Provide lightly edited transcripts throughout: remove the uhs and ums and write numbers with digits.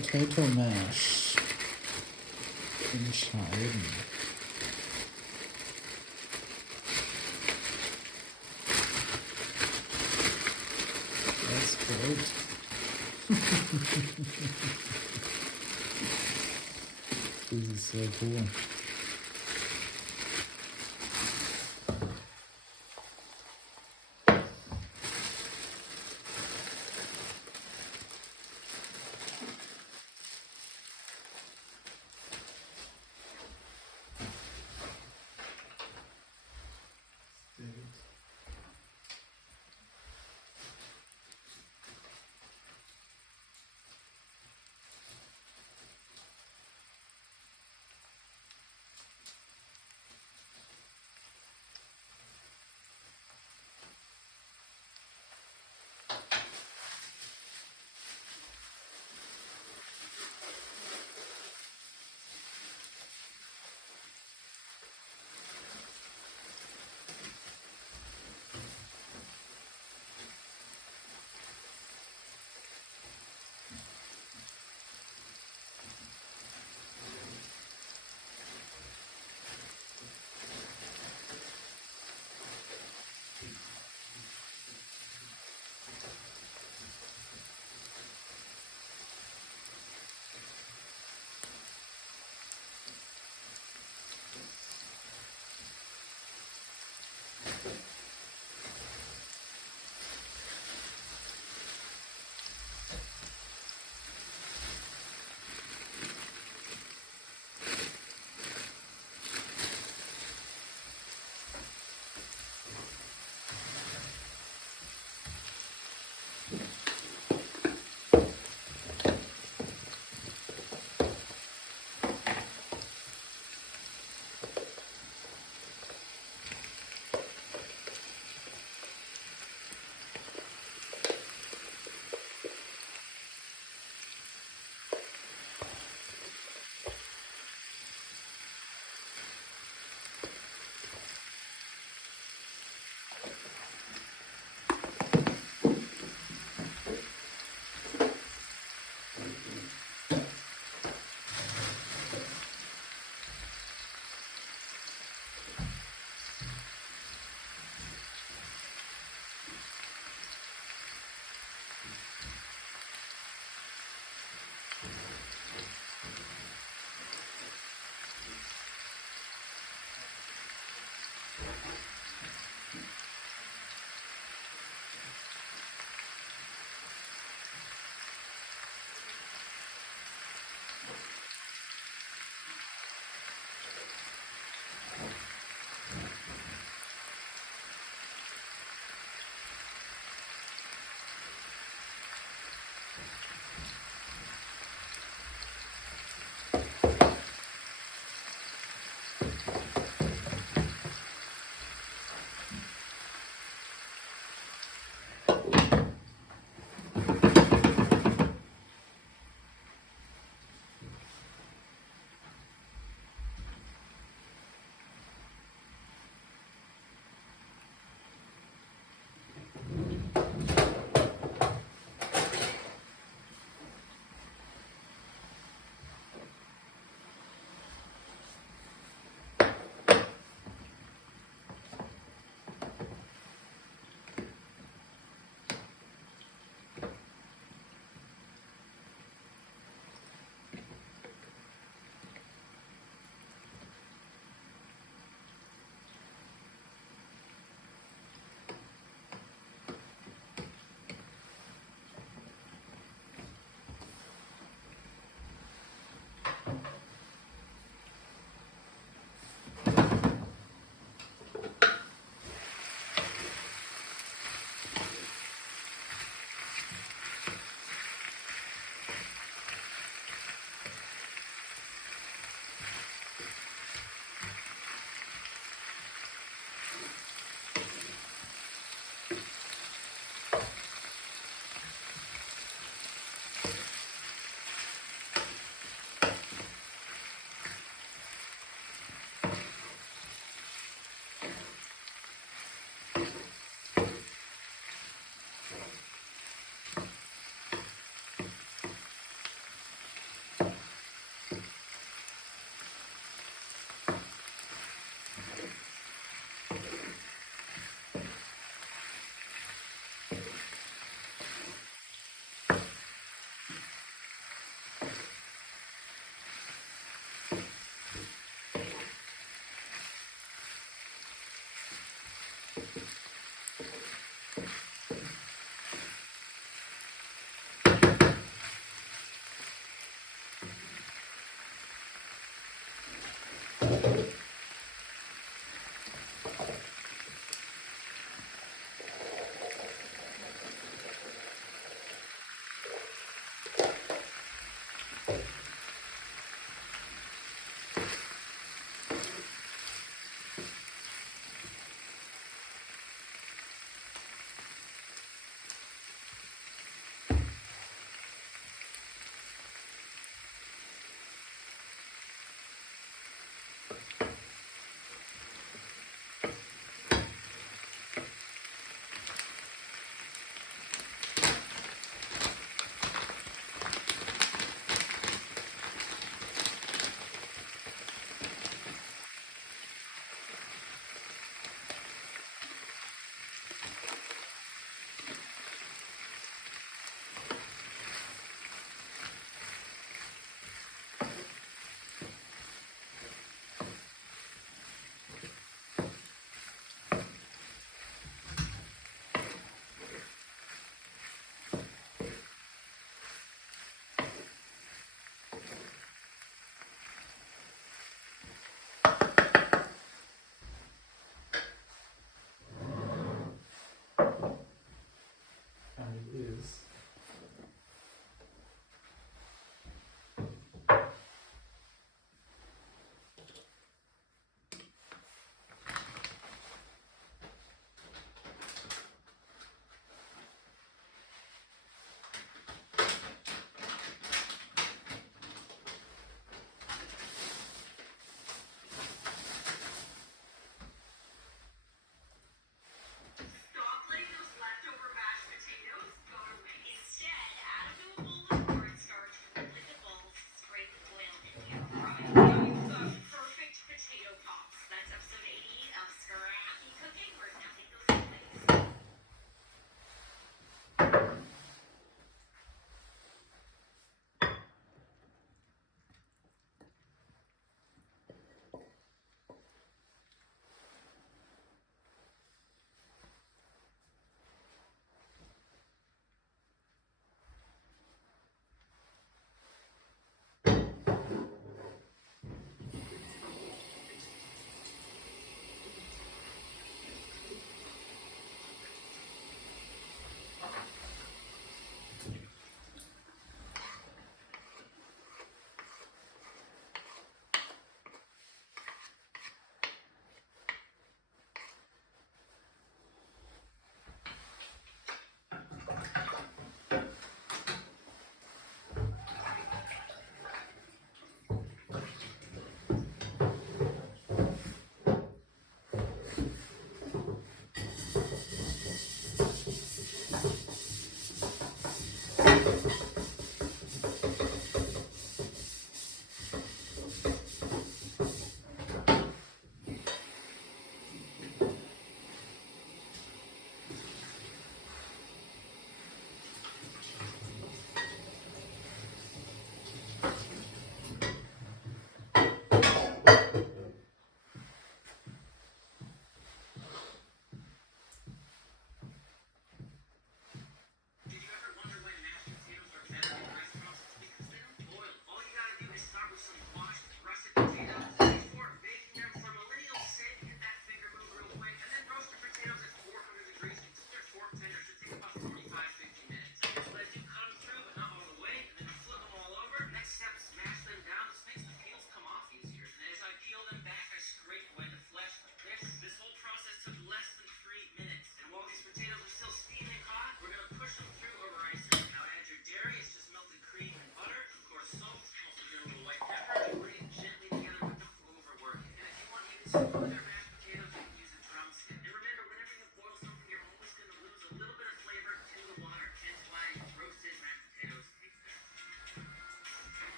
Potato Mash in Scheiben. That's great. This is so cool.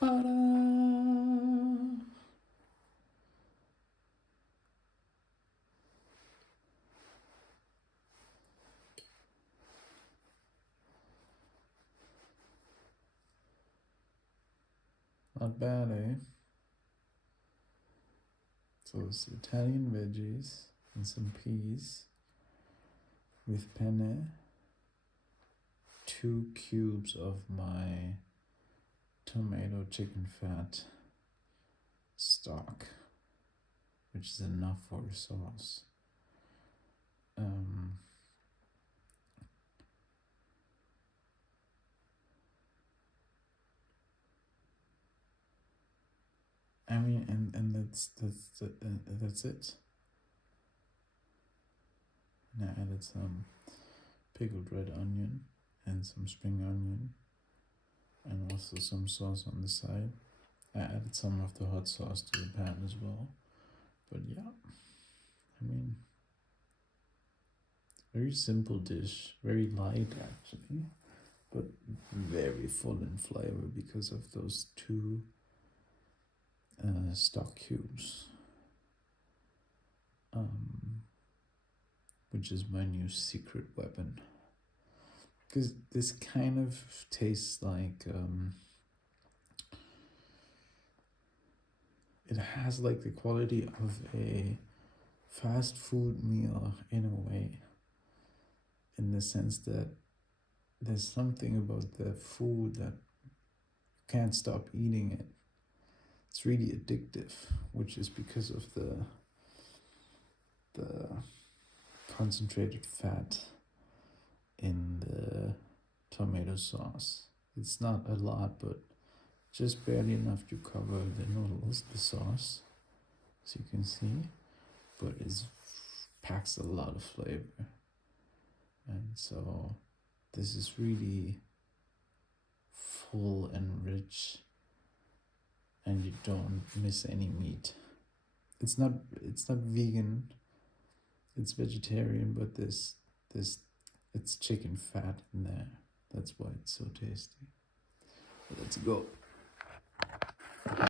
Ta-da! Not bad, eh? So it's Italian veggies and some peas with penne, 2 cubes of my tomato chicken fat stock, which is enough for a sauce. I mean, and that's it. And I added some pickled red onion and some spring onion, and also some sauce on the side. I added some of the hot sauce to the pan as well. But yeah, I mean, very simple dish, very light actually, but very full in flavor because of those 2 stock cubes, which is my new secret weapon. Because this kind of tastes like it has like the quality of a fast food meal in a way, in the sense that there's something about the food that you can't stop eating it. It's really addictive, which is because of the concentrated fat in the tomato sauce. It's not a lot, but just barely enough to cover the noodles, the sauce, as you can see, but it packs a lot of flavor. And so this is really full and rich, and you don't miss any meat. It's not vegan, it's vegetarian, but it's chicken fat in there. That's why it's so tasty. Let's go.